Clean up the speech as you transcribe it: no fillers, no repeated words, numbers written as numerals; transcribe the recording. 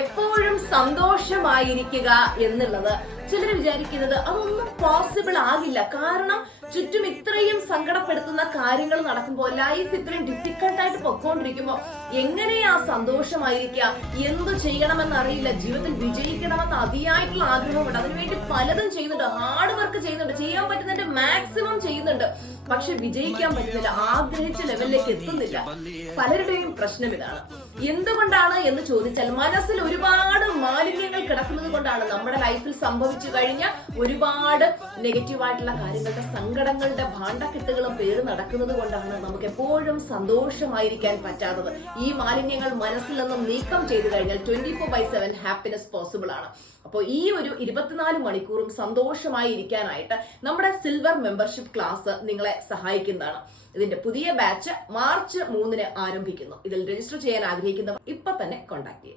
എപ്പോഴും സന്തോഷമായിരിക്കുക എന്നുള്ളത് ചിലർ വിചാരിക്കുന്നത് അതൊന്നും പോസിബിൾ ആകില്ല. കാരണം ചുറ്റും ഇത്രയും സങ്കടപ്പെടുത്തുന്ന കാര്യങ്ങൾ നടക്കുമ്പോൾ, ലൈഫ് ഇത്രയും ഡിഫിക്കൽട്ടായിട്ട് പൊക്കോണ്ടിരിക്കുമ്പോൾ എങ്ങനെയാ സന്തോഷമായിരിക്കുക? എന്തു ചെയ്യണമെന്ന് അറിയില്ല. ജീവിതത്തിൽ വിജയിക്കണമെന്ന് അതിയായിട്ടുള്ള ആഗ്രഹമുണ്ട്. അതിനുവേണ്ടി പലതും ചെയ്യുന്നുണ്ട്, ഹാർഡ് വർക്ക് ചെയ്യുന്നുണ്ട്, ചെയ്യാൻ പറ്റുന്നതിന്റെ മാക്സിമം ചെയ്യുന്നുണ്ട്. പക്ഷെ വിജയിക്കാൻ പറ്റുന്നില്ല, ആഗ്രഹിച്ച ലെവലിലേക്ക് എത്തുന്നില്ല. പലരുടെയും പ്രശ്നം ഇതാണ്. എന്തുകൊണ്ടാണ് എന്ന് ചോദിച്ചാൽ, മനസ്സിൽ ഒരുപാട് മാലിന്യങ്ങൾ കിടക്കുന്നത് കൊണ്ടാണ്. നമ്മുടെ ലൈഫിൽ സംഭവിച്ചു കഴിഞ്ഞ ഒരുപാട് നെഗറ്റീവായിട്ടുള്ള കാര്യങ്ങളുടെ, സങ്കടങ്ങളുടെ ഭാണ്ഡക്കെട്ടുകളും പേര് നടക്കുന്നത് കൊണ്ടാണ് നമുക്ക് എപ്പോഴും സന്തോഷമായിരിക്കാൻ പറ്റാത്തത്. ഈ മാലിന്യങ്ങൾ മനസ്സിൽ നിന്നും നീക്കം ചെയ്തു കഴിഞ്ഞാൽ 24/7 ഹാപ്പിനെസ് പോസിബിൾ ആണ്. അപ്പോൾ ഈ ഒരു 24 മണിക്കൂറും സന്തോഷമായി ഇരിക്കാനായിട്ട് നമ്മുടെ സിൽവർ മെമ്പർഷിപ്പ് ക്ലാസ് നിങ്ങളെ സഹായിക്കുന്നതാണ്. ഇതിന്റെ പുതിയ ബാച്ച് മാർച്ച് 3 ആരംഭിക്കുന്നു. ഇതിൽ രജിസ്റ്റർ ചെയ്യാൻ ആഗ്രഹിക്കുന്നവർ ഇപ്പൊ തന്നെ കോൺടാക്ട് ചെയ്യും.